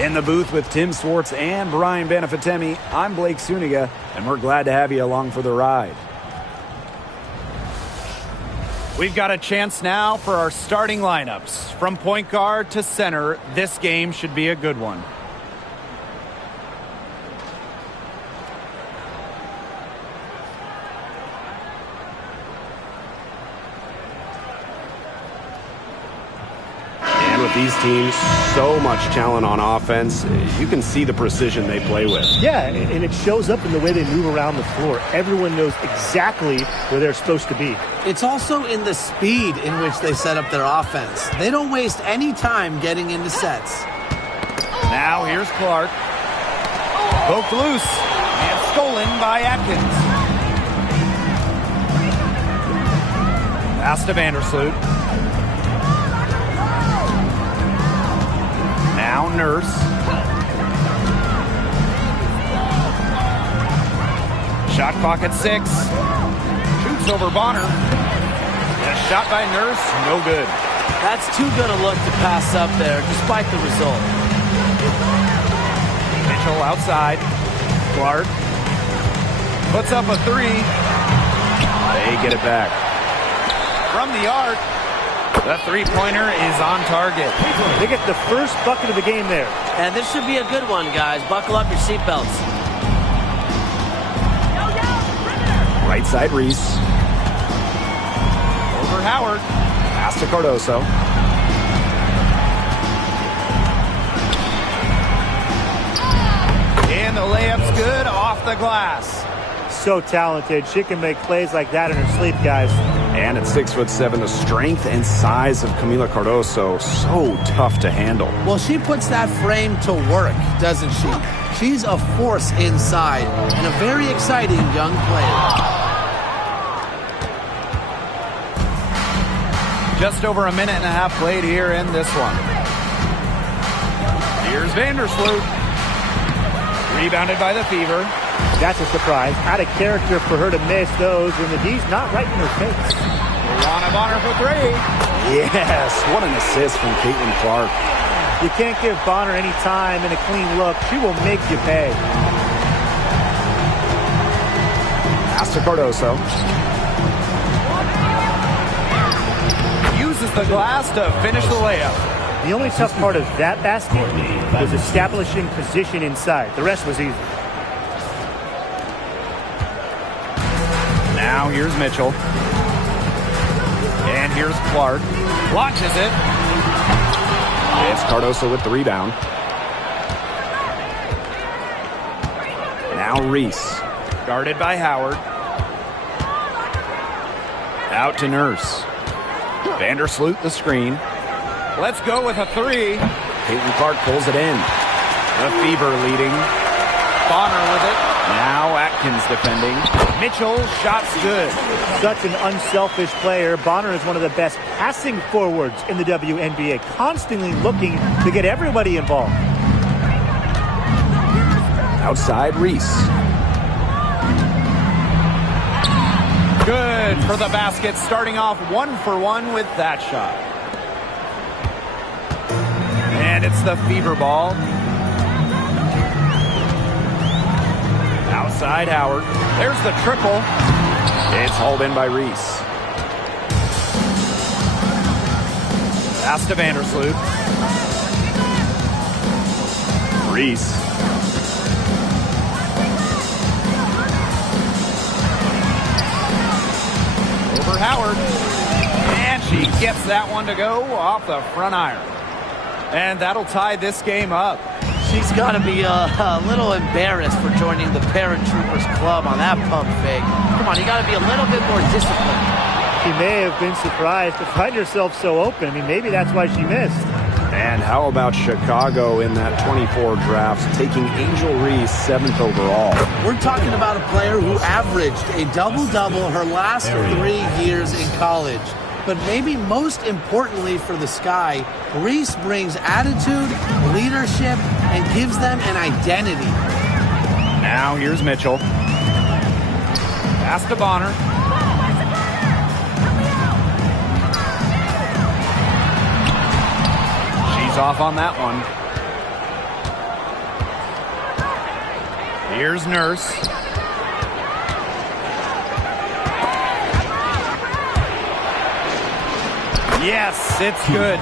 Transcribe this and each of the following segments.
In the booth with Tim Swartz and Brian Benefitemi, I'm Blake Suniga, and we're glad to have you along for the ride. We've got a chance now for our starting lineups. From point guard to center, this game should be a good one. With these teams, so much talent on offense, you can see the precision they play with. Yeah, and it shows up in the way they move around the floor. Everyone knows exactly where they're supposed to be. It's also in the speed in which they set up their offense. They don't waste any time getting into sets. Now here's Clark. Poked loose and stolen by Atkins. Pass to Vandersloot. Now Nurse. Shot clock at 6. Shoots over Bonner. And a shot by Nurse, no good. That's too good a look to pass up there, despite the result. Mitchell outside. Clark puts up a 3. They get it back. From the arc. The three-pointer is on target. They get the first bucket of the game there. And this should be a good one, guys. Buckle up your seatbelts. Right side, Reese. Over Howard. Pass to Cardoso. And the layup's good off the glass. So talented. She can make plays like that in her sleep, guys. And at 6'7", the strength and size of Camila Cardoso, so tough to handle. Well, she puts that frame to work, doesn't she? She's a force inside and a very exciting young player. Just over a minute and a half played here in this one. Here's Vandersloot. Rebounded by the Fever. That's a surprise. Out of character for her to miss those when the D's not right in her face. Luana Bonner for 3. Yes, what an assist from Caitlin Clark. You can't give Bonner any time and a clean look. She will make you pay. Pass to Cardoso. Uses the glass to finish the layup. The only tough part of that basket was establishing position inside. The rest was easy. Now here's Mitchell. And here's Clark. Launches it. It's Cardoso with the rebound. Now Reese. Guarded by Howard. Out to Nurse. Vandersloot the screen. Let's go with a 3. Caitlin Clark pulls it in. The Fever leading. Bonner with it. Now Atkins defending. Mitchell, shots good. Such an unselfish player. Bonner is one of the best passing forwards in the WNBA, constantly looking to get everybody involved. Outside, Reese. Good for the basket, starting off 1 for 1 with that shot. And it's the Fever ball. Outside Howard. There's the triple. It's hauled in by Reese. Pass to Vandersloot. Reese. Over Howard. And she gets that one to go off the front iron. And that'll tie this game up. She's got to be a little embarrassed for joining the Paratroopers Club on that pump fake. Come on, you got to be a little bit more disciplined. She may have been surprised to find herself so open. I mean, maybe that's why she missed. And how about Chicago in that 24 draft, taking Angel Reese 7th overall? We're talking about a player who averaged a double-double her last 3 years in college. But maybe most importantly for the Sky, Reese brings attitude, leadership, and gives them an identity. Now here's Mitchell. Pass to Bonner. She's off on that one. Here's Nurse. Yes, it's good.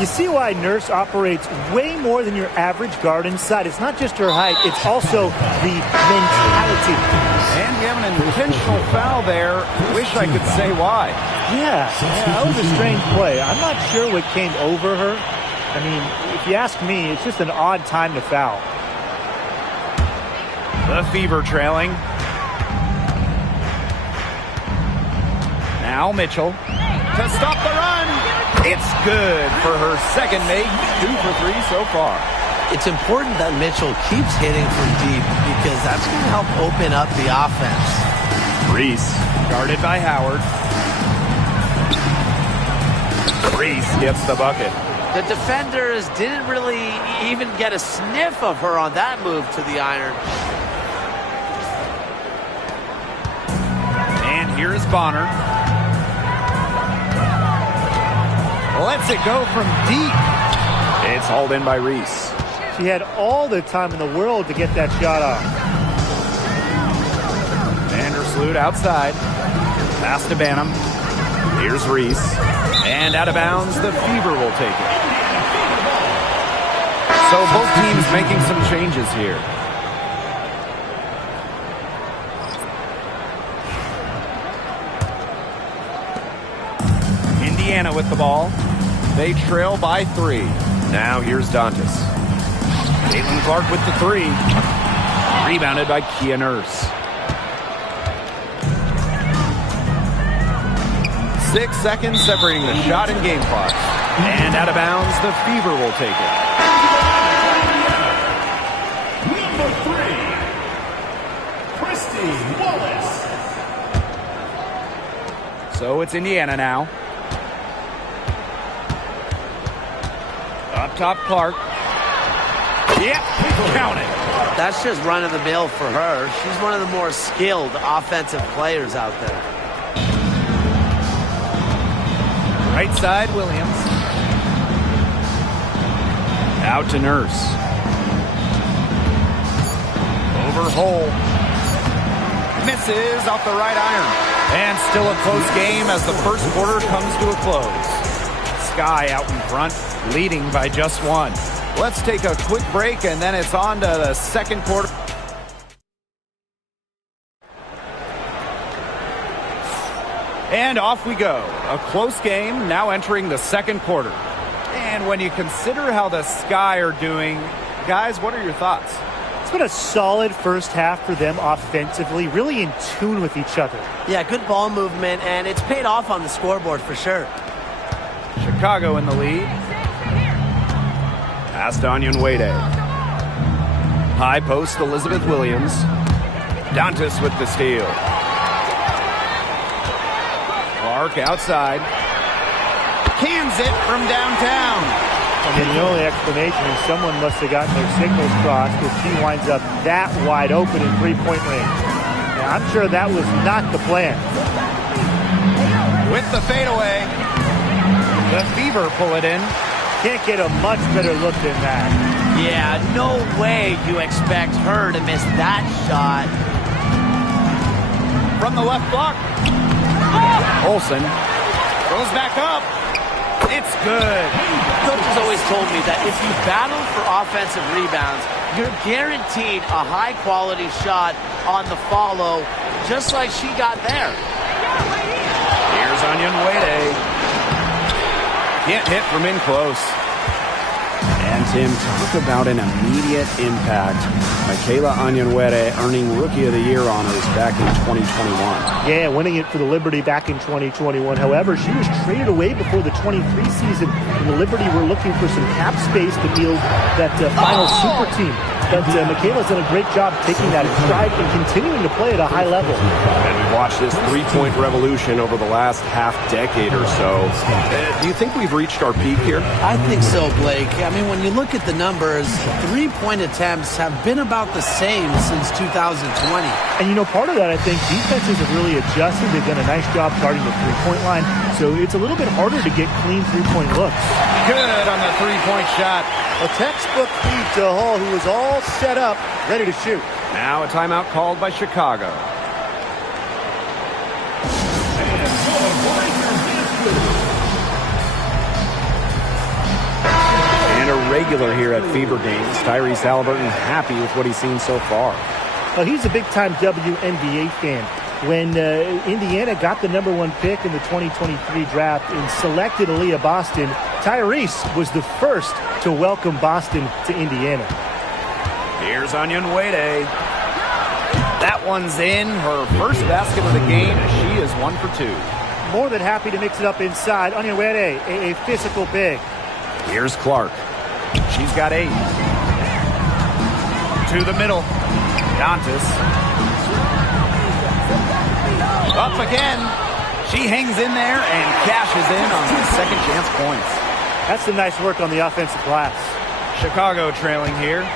You see why Nurse operates way more than your average guard inside. It's not just her height, it's also the mentality. And we have an intentional foul there. Wish I could say why. Yeah, that was a strange play. I'm not sure what came over her. I mean, if you ask me, it's just an odd time to foul. The Fever trailing. Now Mitchell to stop the run. It's good for her second make. 2 for 3 so far. It's important that Mitchell keeps hitting from deep because that's going to help open up the offense. Reese guarded by Howard. Reese gets the bucket. The defenders didn't really even get a sniff of her on that move to the iron. And here's Bonner. Lets it go from deep. It's hauled in by Reese. She had all the time in the world to get that shot off. Vandersloot outside. Pass to Banham. Here's Reese. And out of bounds, the Fever will take it. So both teams making some changes here. Indiana with the ball. They trail by 3. Now here's Dantas. Caitlin Clark with the 3. Rebounded by Kia Nurse. 6 seconds separating the shot and game clock. And out of bounds, the Fever will take it. Number 3, Christy Wallace. So it's Indiana now. Up top, Clark. Yep, count it. That's just run-of-the-mill for her. She's one of the more skilled offensive players out there. Right side, Williams. Out to Nurse. Over Hole. Misses off the right iron. And still a close game as the first quarter comes to a close. Sky out in front, leading by just 1. Let's take a quick break, and then it's on to the second quarter. And off we go. A close game, now entering the second quarter. And when you consider how the Sky are doing, guys, what are your thoughts? It's been a solid first half for them offensively, really in tune with each other. Yeah, good ball movement, and it's paid off on the scoreboard for sure. Chicago in the lead. Pass to Onyenwere. High post, Elizabeth Williams. Dantas with the steal. Clark outside. Cans it from downtown. I mean, the only explanation is someone must have gotten their signals crossed if she winds up that wide open in three-point range. Now, I'm sure that was not the plan. With the fadeaway. The Fever pull it in. Can't get a much better look than that. Yeah, no way you expect her to miss that shot. From the left block. Olsen goes back up. It's good. Coach has always told me that if you battle for offensive rebounds, you're guaranteed a high-quality shot on the follow, just like she got there. Here's Onyenwere. Can't hit from in close. And Tim, talk about an immediate impact. Michaela Onyenwere earning Rookie of the Year honors back in 2021. Yeah, winning it for the Liberty back in 2021. However, she was traded away before the 23 season, and the Liberty were looking for some cap space to field that final super team. But Michaela's done a great job taking that in stride and continuing to play at a high level. And we've watched this three-point revolution over the last half-decade or so. Do you think we've reached our peak here? I think so, Blake. I mean, when you look at the numbers, three-point attempts have been about the same since 2020. And, you know, part of that, I think, defenses have really adjusted. They've done a nice job guarding the three-point line. So it's a little bit harder to get clean three-point looks. Good on the three-point shot. A textbook feed to Hall, who was all set up, ready to shoot. Now a timeout called by Chicago. And a regular here at Fever Games, Tyrese Halliburton happy with what he's seen so far. Well, he's a big-time WNBA fan. When Indiana got the #1 pick in the 2023 draft and selected Aaliyah Boston, Tyrese was the first to welcome Boston to Indiana. Here's Onyenwere. That one's in. Her first basket of the game. She is 1 for 2. More than happy to mix it up inside. Onyenwere, a physical big. Here's Clark. She's got 8. To the middle. Dantas. Up again. She hangs in there and cashes in on the second chance points. That's some nice work on the offensive glass. Chicago trailing here.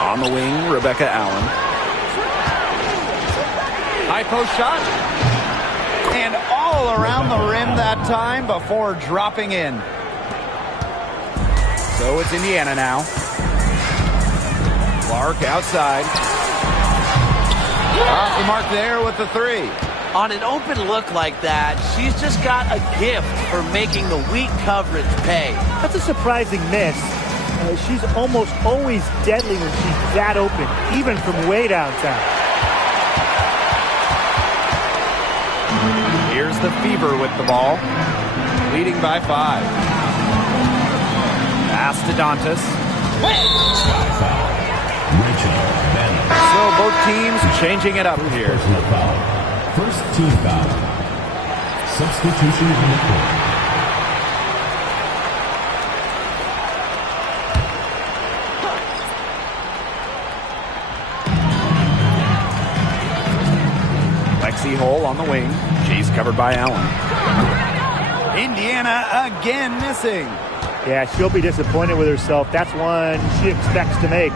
On the wing, Rebecca Allen. High post shot. And all around the rim that time before dropping in. So it's Indiana now. Clark outside. Off the mark there with the 3. On an open look like that, she's just got a gift for making the weak coverage pay. That's a surprising miss. She's almost always deadly when she's that open, even from way downtown. Here's the Fever with the ball. Leading by 5. Pass to Dantas. So both teams changing it up here. First team foul. Substitution on the court. Lexi Hole on the wing. She's covered by Allen. Indiana again missing. Yeah, she'll be disappointed with herself. That's one she expects to make.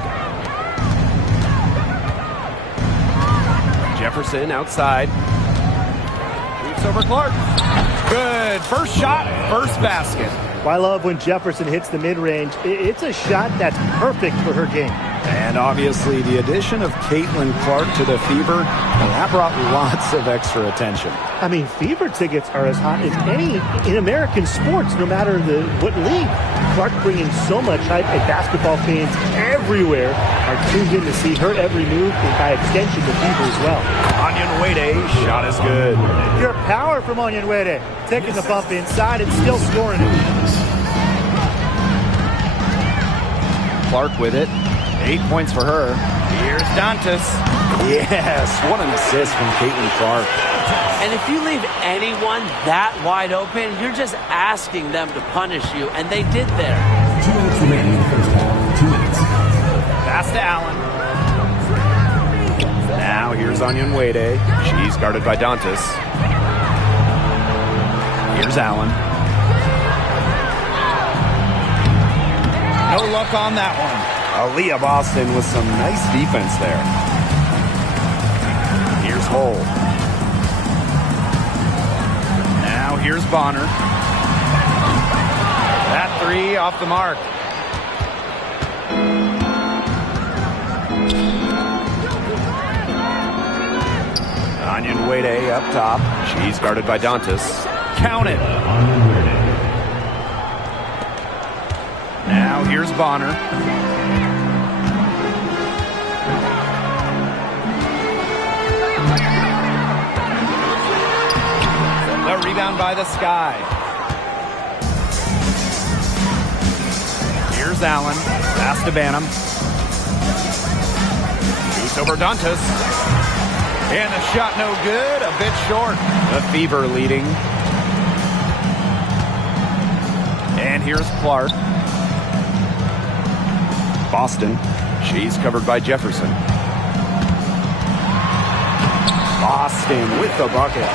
Jefferson outside. Shoots over Clark. Good. First shot, first basket. Well, I love when Jefferson hits the mid-range. It's a shot that's perfect for her game. And obviously the addition of Caitlin Clark to the Fever, that brought lots of extra attention. I mean, Fever tickets are as hot as any in American sports, no matter what league. Clark bringing so much hype, and basketball fans everywhere are tuned in to see her every move, and by extension, the Fever as well. Onyenwere, shot is good. Pure power from Onyenwere, taking the bump inside and still scoring it. Clark with it. 8 points for her. Here's Dantas. Yes, what an assist from Caitlin Clark. And if you leave anyone that wide open, you're just asking them to punish you, and they did there. 2 minutes remaining in the first half. 2 minutes. Pass to Allen. Now here's Onyenwere. She's guarded by Dantas. Here's Allen. No luck on that one. Aaliyah Boston with some nice defense there. Here's Hole. Now here's Bonner. That 3 off the mark. Onyenwere up top. She's guarded by Dantas. Count it. Now here's Bonner. The rebound by the Sky. Here's Allen. Pass to Banham. Shoots over Dantas. And the shot no good. A bit short. The Fever leading. And here's Clark. Boston. She's covered by Jefferson. Boston with the bucket.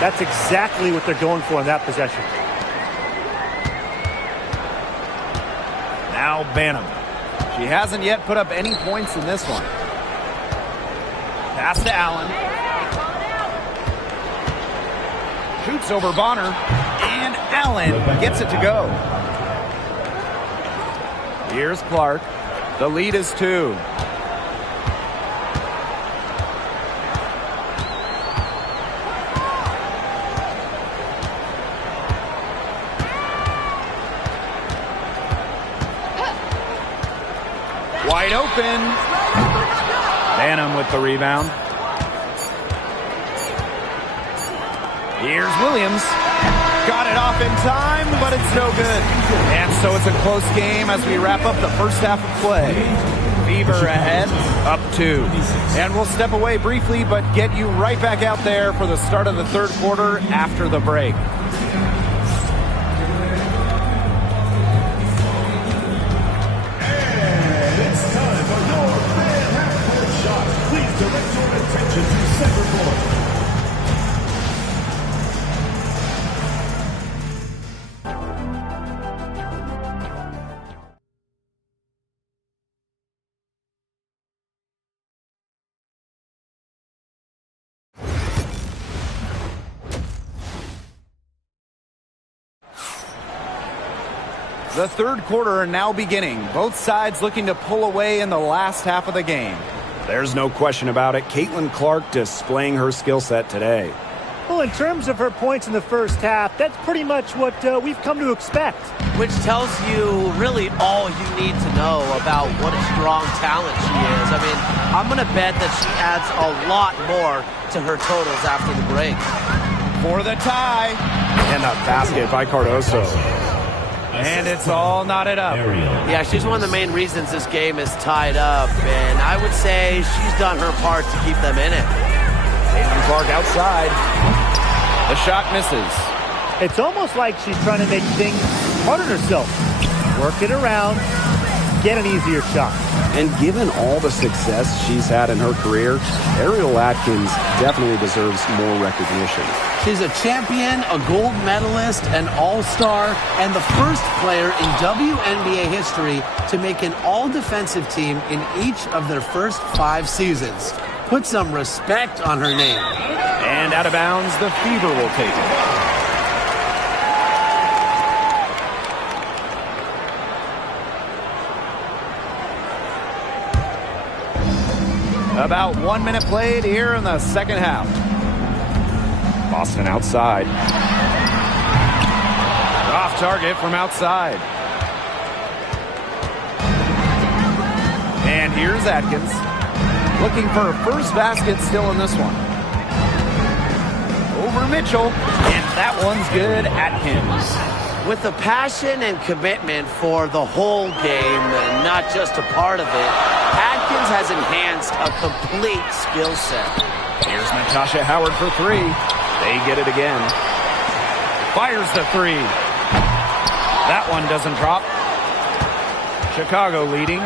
That's exactly what they're going for in that possession. Now Banham. She hasn't yet put up any points in this one. Pass to Allen. Shoots over Bonner. And Allen gets it to go. Here's Clark. The lead is 2. Wide open. Banham with the rebound. Here's Williams. Got it off in time, but it's no good. And so it's a close game as we wrap up the first half of play. Fever ahead, up 2. And we'll step away briefly, but get you right back out there for the start of the third quarter after the break. And it's time for your fan half-court shot. Please direct your attention to center court. The third quarter now beginning. Both sides looking to pull away in the last half of the game. There's no question about it. Caitlin Clark displaying her skill set today. Well, in terms of her points in the first half, that's pretty much what we've come to expect. Which tells you really all you need to know about what a strong talent she is. I mean, I'm going to bet that she adds a lot more to her totals after the break. For the tie. And a basket by Cardoso. And it's all knotted up. Yeah, she's one of the main reasons this game is tied up. And I would say she's done her part to keep them in it. Caitlin Clark outside. The shot misses. It's almost like she's trying to make things hard on herself. Work it around, get an easier shot. And given all the success she's had in her career, Ariel Atkins definitely deserves more recognition. She's a champion, a gold medalist, an all-star, and the first player in WNBA history to make an all-defensive team in each of their first 5 seasons. Put some respect on her name. And out of bounds, the Fever will take it. About 1 minute played here in the second half. Boston outside. Off target from outside. And here's Atkins. Looking for her first basket still in this one. Over Mitchell. And that one's good. Atkins. With the passion and commitment for the whole game, and not just a part of it, Atkins has enhanced a complete skill set. Here's Natasha Howard for 3. They get it again. Fires the 3. That one doesn't drop. Chicago leading.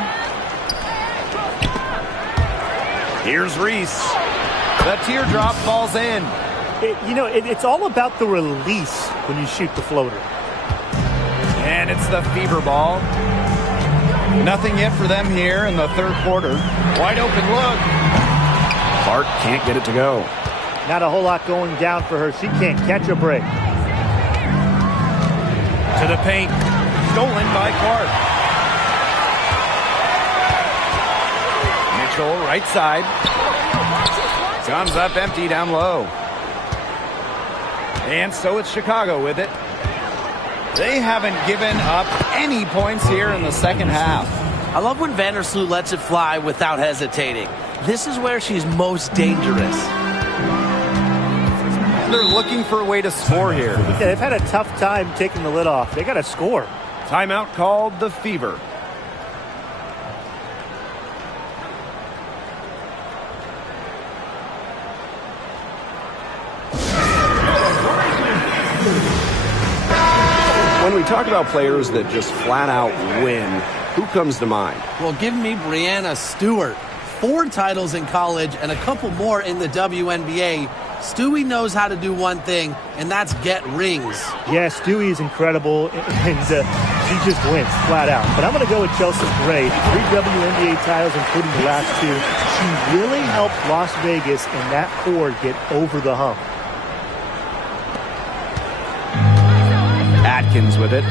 Here's Reese. The teardrop falls in. It's all about the release when you shoot the floater. And it's the Fever ball. Nothing yet for them here in the third quarter. Wide open look. Clark can't get it to go. Not a whole lot going down for her. She can't catch a break. To the paint. Stolen by Clark. Mitchell, right side. Comes up empty down low. And so it's Chicago with it. They haven't given up any points here in the second half. I love when Vandersloot lets it fly without hesitating. This is where she's most dangerous. They're looking for a way to score here. Yeah, they've had a tough time taking the lid off. They got to score. Timeout called the Fever. When we talk about players that just flat out win, who comes to mind? Well, give me Breanna Stewart. 4 titles in college and a couple more in the WNBA. Stewie knows how to do one thing, and that's get rings. Yeah, Stewie is incredible, and she just wins flat out. But I'm going to go with Chelsea Gray. 3 WNBA titles, including the last 2. She really helped Las Vegas and that core get over the hump. Atkins with it.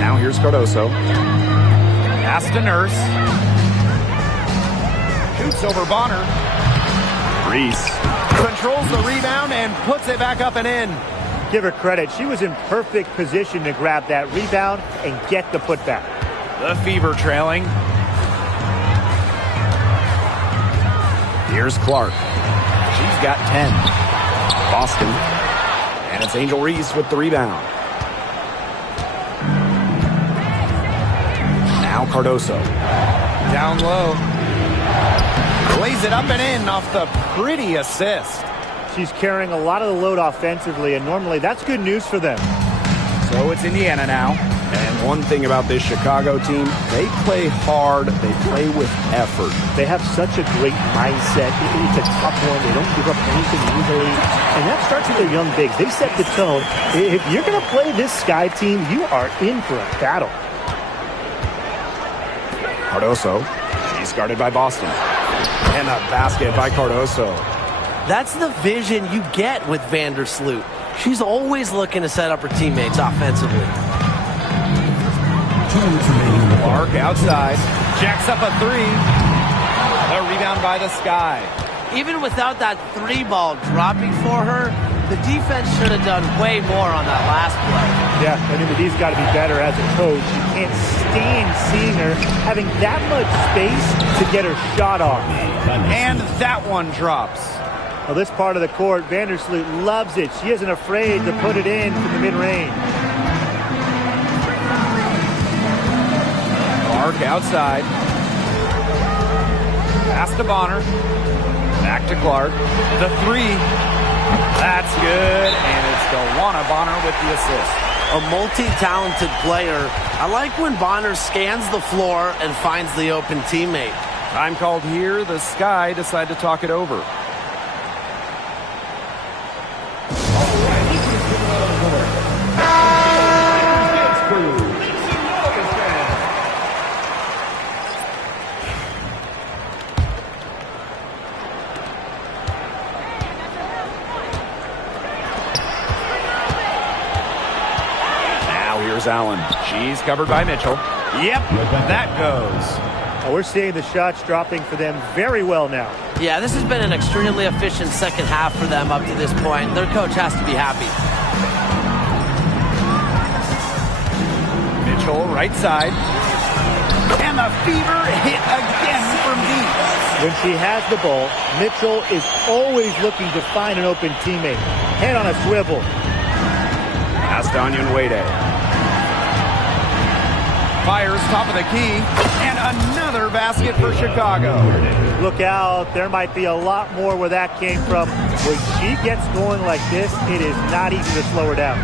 Now here's Cardoso. Pass to Nurse. Shoots over Bonner. Reese controls the rebound and puts it back up and in. Give her credit. She was in perfect position to grab that rebound and get the putback. The Fever trailing. Here's Clark. She's got 10. Boston. And it's Angel Reese with the rebound. Now Cardoso. Down low. Lays it up and in off the pretty assist. She's carrying a lot of the load offensively, and normally that's good news for them. So it's Indiana now. And one thing about this Chicago team, they play hard, they play with effort. They have such a great mindset. It's a tough one. They don't give up anything easily. And that starts with their young bigs. They set the tone. If you're going to play this Sky team, you are in for a battle. Cardoso. She's guarded by Boston. And a basket by Cardoso. That's the vision you get with Vandersloot. She's always looking to set up her teammates offensively. Clark outside. Jacks up a three. The rebound by the Sky. Even without that three ball dropping for her, the defense should have done way more on that last play. Yeah, I mean, he's got to be better as a coach. You can't stand seeing her having that much space to get her shot off. And that one drops. Well, this part of the court, Vandersloot loves it. She isn't afraid to put it in from the mid-range. Clark outside. Pass to Bonner. Back to Clark. The three. That's good. And it's Delwana Bonner with the assist. A multi-talented player. I like when Bonner scans the floor and finds the open teammate. Time called here. The Sky decide to talk it over. Here's Allen. She's covered by Mitchell. Yep, that goes. Well, we're seeing the shots dropping for them very well now. Yeah, this has been an extremely efficient second half for them up to this point. Their coach has to be happy. Mitchell, right side. And the Fever hit again from deep. When she has the ball, Mitchell is always looking to find an open teammate. Head on a swivel. Pass to Onyenwere. Fires top of the key, and another basket for Chicago. Look out, there might be a lot more where that came from. When she gets going like this, it is not easy to slow her down.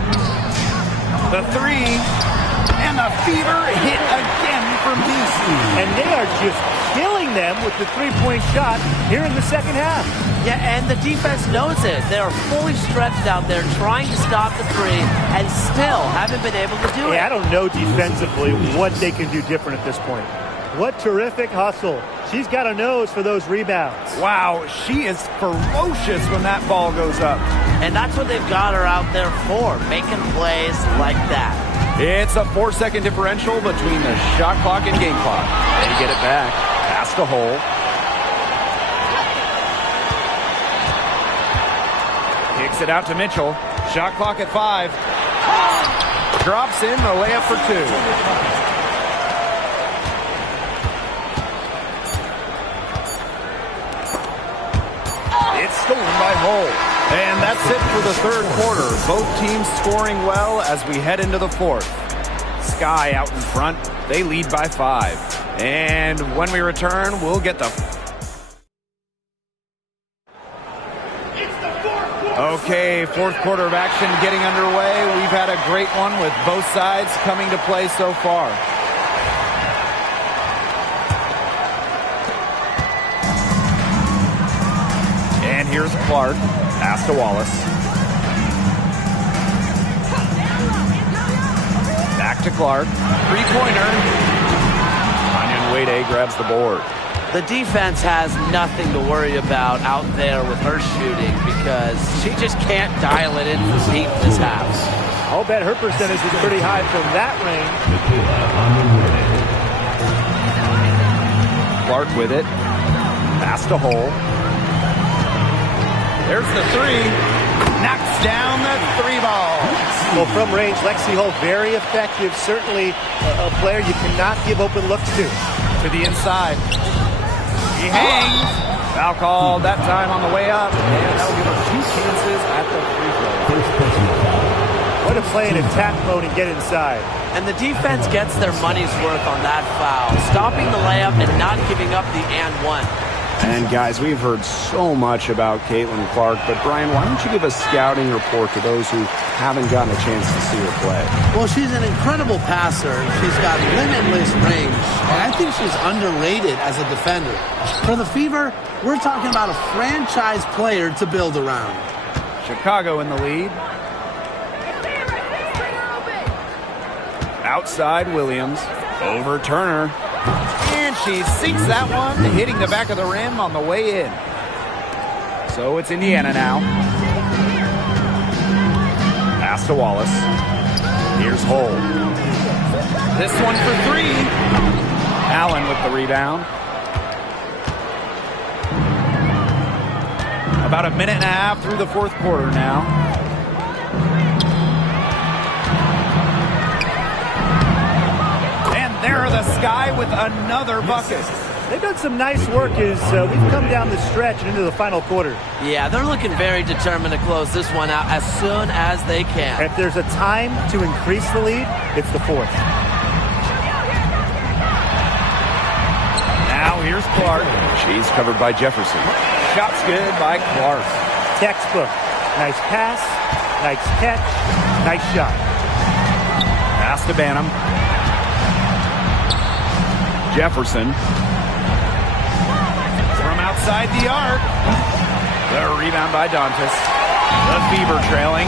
The three, and the Fever hit again from deep. And they are just killing them with the three-point shot here in the second half. Yeah, and the defense knows it. They are fully stretched out there trying to stop the three and still haven't been able to do it. I don't know defensively what they can do different at this point. What terrific hustle. She's got a nose for those rebounds. Wow, she is ferocious when that ball goes up. And that's what they've got her out there for, making plays like that. It's a 4-second differential between the shot clock and game clock. They get it back. Pass to Hole. Kicks it out to Mitchell. Shot clock at 5. Drops in the layup for 2. It's stolen by Hole. And that's it for the third quarter. Both teams scoring well as we head into the fourth. Sky out in front. They lead by 5. And when we return, we'll get the... Okay, fourth quarter of action getting underway. We've had a great one with both sides coming to play so far. And here's Clark. Pass to Wallace. Back to Clark. Three-pointer. Onyenwere grabs the board. The defense has nothing to worry about out there with her shooting because she just can't dial it in for deep this half. I'll bet her percentage is pretty high from that range. Clark with it. Pass to Hole. There's the three. Knocks down the three ball. Well, from range, Lexi Hull, very effective. Certainly a player you cannot give open looks to. To the inside. He hangs. Foul called that time on the way up. And that'll give her 2 chances at the free throw. What a play in attack mode and get inside. And the defense gets their money's worth on that foul, stopping the layup and not giving up the and one. And guys, we've heard so much about Caitlin Clark, but Brian, why don't you give a scouting report to those who haven't gotten a chance to see her play? Well, she's an incredible passer. She's got limitless range, and I think she's underrated as a defender. For the Fever, we're talking about a franchise player to build around. Chicago in the lead. Outside Williams. Over Turner. And she sinks that one, hitting the back of the rim on the way in. So it's Indiana now. Pass to Wallace. Here's Hole. This one for 3. Allen with the rebound. About a minute and a half through the fourth quarter now. There the Sky with another bucket. They've done some nice work as we've come down the stretch and into the final quarter. Yeah, they're looking very determined to close this one out as soon as they can. If there's a time to increase the lead, it's the fourth. Now here's Clark. She's covered by Jefferson. Shot's good by Clark. Textbook. Nice pass, nice catch, nice shot. Pass to Banham. Jefferson. From outside the arc. The rebound by Dantas. The Fever trailing.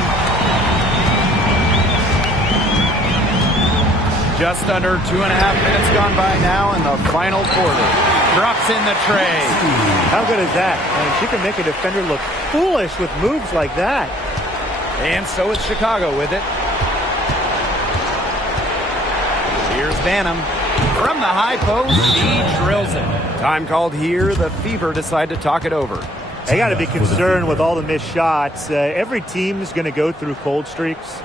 Just under 2.5 minutes gone by now in the final quarter. Drops in the tray. How good is that? I mean, she can make a defender look foolish with moves like that. And so it's Chicago with it. Here's Banham. From the high post, he drills it. Time called here. The Fever decide to talk it over. They got to be concerned with all the missed shots. Every team is going to go through cold streaks.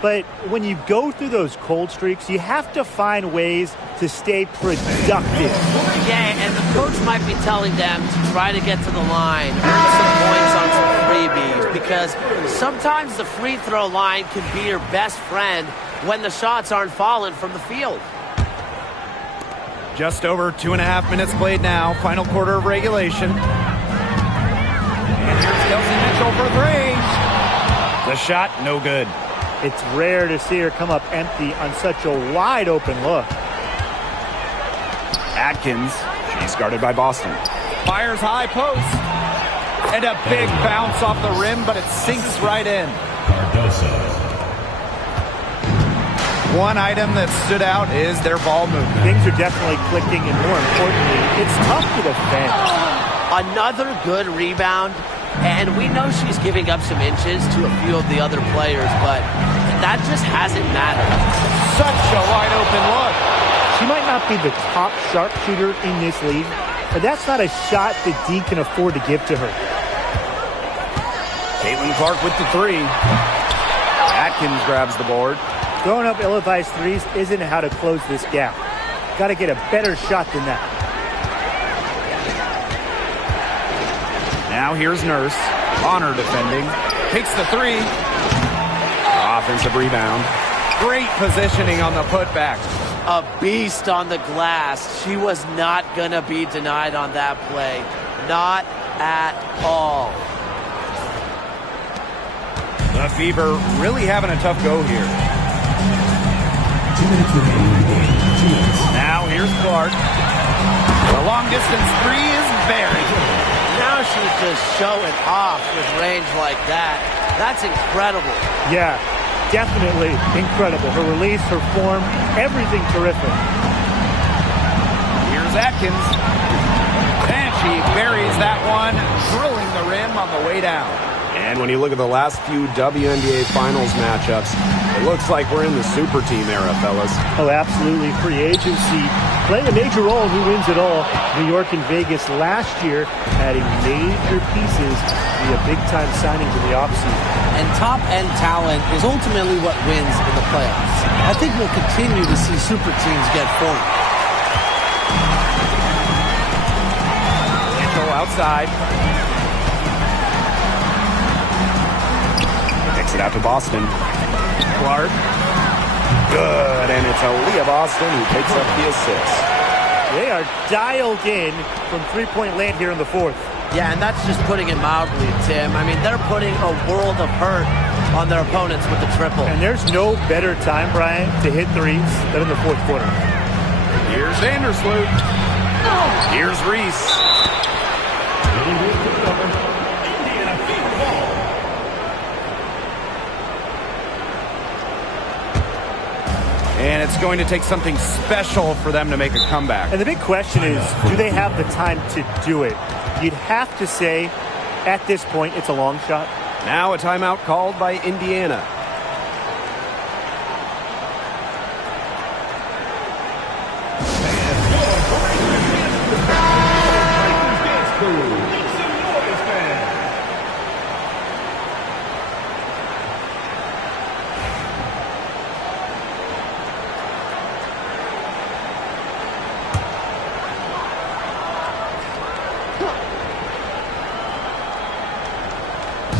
But when you go through those cold streaks, you have to find ways to stay productive. Yeah, and the coach might be telling them to try to get to the line, earn some points on some freebies, because sometimes the free throw line can be your best friend when the shots aren't falling from the field. Just over 2.5 minutes played now. Final quarter of regulation. And here's Kelsey Mitchell for 3. The shot, no good. It's rare to see her come up empty on such a wide open look. Atkins. She's guarded by Boston. Fires high post. And a big bounce off the rim, but it sinks right in. Cardoso. One item that stood out is their ball movement. Things are definitely clicking, and more importantly, it's tough to defend. Another good rebound, and we know she's giving up some inches to a few of the other players, but that just hasn't mattered. Such a wide open look. She might not be the top sharpshooter in this league, but that's not a shot that D can afford to give to her. Caitlin Clark with the 3. Atkins grabs the board. Throwing up ill-advised threes isn't how to close this gap. Got to get a better shot than that. Now here's Nurse. Honor defending. Takes the 3. Offensive rebound. Great positioning on the putback. A beast on the glass. She was not going to be denied on that play. Not at all. The Fever really having a tough go here. 2 minutes remaining. Now here's Clark. The long distance 3 is buried. Now she's just showing off with range like that. That's incredible. Yeah, definitely incredible. Her release, her form, everything terrific. Here's Atkins. she buries that one, drilling the rim on the way down. And when you look at the last few WNBA Finals matchups, it looks like we're in the super team era, fellas. Oh, absolutely. Free agency playing a major role in who wins it all. New York and Vegas last year adding major pieces via big-time signings in the offseason. And top-end talent is ultimately what wins in the playoffs. I think we'll continue to see super teams get formed. Mitchell outside. Kicks it out to Boston. Clark. Good, and it's Aaliyah Boston who takes up the assist. They are dialed in from three-point land here in the fourth. Yeah, and that's just putting it mildly, Tim. I mean, they're putting a world of hurt on their opponents with the triple. And there's no better time, Brian, to hit threes than in the fourth quarter. Here's Vandersloot. Here's Reese. And it's going to take something special for them to make a comeback. And the big question is, do they have the time to do it? You'd have to say, at this point, it's a long shot. Now a timeout called by Indiana.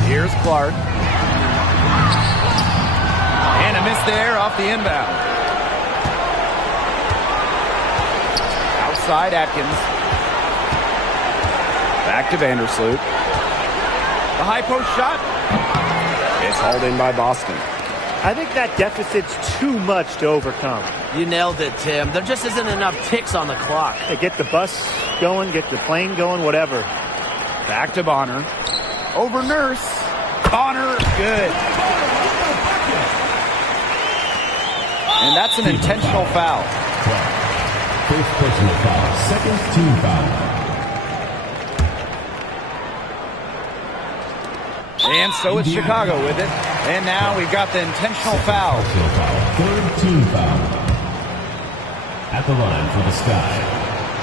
Here's Clark. And a miss there off the inbound. Outside Atkins. Back to Vandersloot. The high post shot. It's hauled in by Boston. I think that deficit's too much to overcome. You nailed it, Tim. There just isn't enough ticks on the clock. Hey, get the bus going, get the plane going, whatever. Back to Bonner. Over Nurse. Bonner, good. And that's an intentional foul. First personal foul, second team foul. And so it's Chicago with it. And now we've got the intentional foul. Third team foul. At the line for the Sky,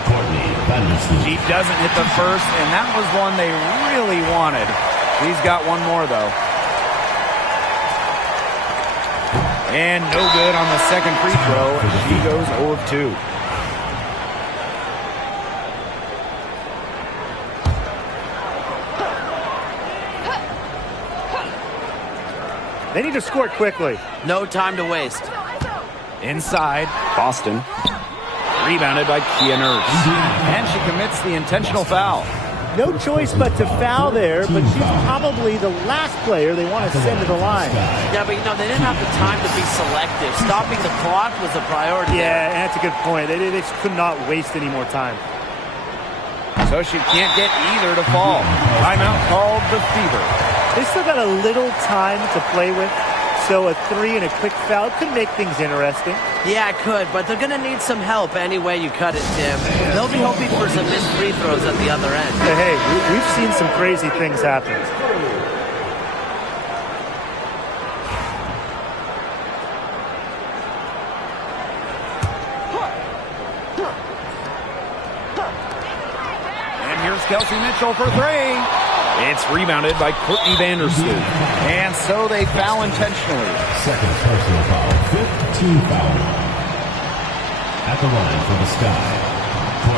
Courtney Vandersloot. He doesn't hit the first, and that was one they really wanted. He's got one more, though. And no good on the second free throw. She goes 0 of 2. They need to score quickly. No time to waste. Inside. Boston. Rebounded by Kia Nurse. And she commits the intentional foul. No choice but to foul there, but she's probably the last player they want to send to the line. Yeah, but they didn't have the time to be selective. Stopping the clock was a priority. Yeah, and that's a good point. They just could not waste any more time. So she can't get either to fall. Timeout called the Fever. They still got a little time to play with, so a three and a quick foul could make things interesting. Yeah, it could, but they're going to need some help any way you cut it, Tim. They'll be hoping for some missed free throws at the other end. But hey, we've seen some crazy things happen. And here's Kelsey Mitchell for three. It's rebounded by Courtney Vandersloot. And so they foul intentionally. Second personal foul, fifth team foul. At the line for the Sky.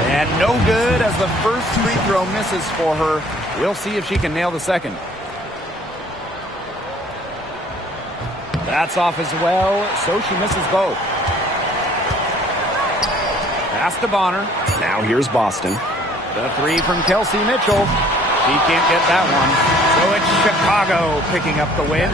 And no good as the first free throw misses for her. We'll see if she can nail the second. That's off as well, so she misses both. Pass to Bonner. Now here's Boston. The three from Kelsey Mitchell. She can't get that one. So it's Chicago picking up the win.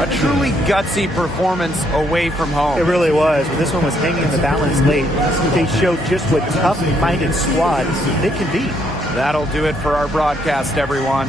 A truly gutsy performance away from home. It really was. When this one was hanging in the balance late, they showed just what tough-minded squad they can be. That'll do it for our broadcast, everyone.